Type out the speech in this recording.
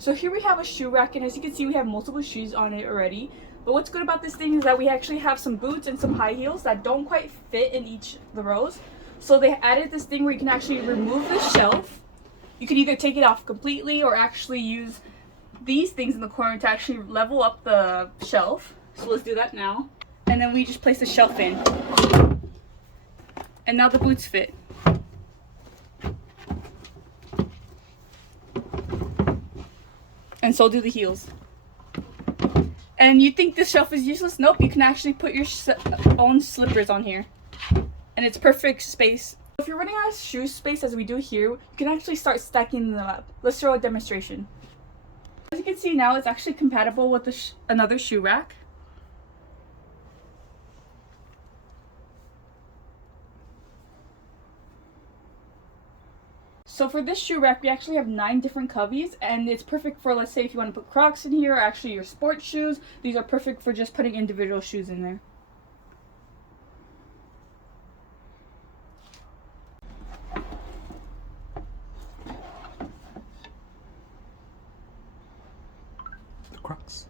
So here we have a shoe rack, and as you can see we have multiple shoes on it already. But what's good about this thing is that we actually have some boots and some high heels that don't quite fit in each of the rows. So they added this thing where you can actually remove the shelf. You can either take it off completely or actually use these things in the corner to actually level up the shelf. So let's do that now. And then we just place the shelf in. And now the boots fit. And so do the heels. And you think this shelf is useless? Nope, you can actually put your own slippers on here. And it's perfect space. If you're running out of shoe space, as we do here, you can actually start stacking them up. Let's throw a demonstration. As you can see now, it's actually compatible with another shoe rack. So for this shoe rack, we actually have 9 different cubbies, and it's perfect for, let's say, if you want to put Crocs in here, or actually your sports shoes. These are perfect for just putting individual shoes in there. The Crocs.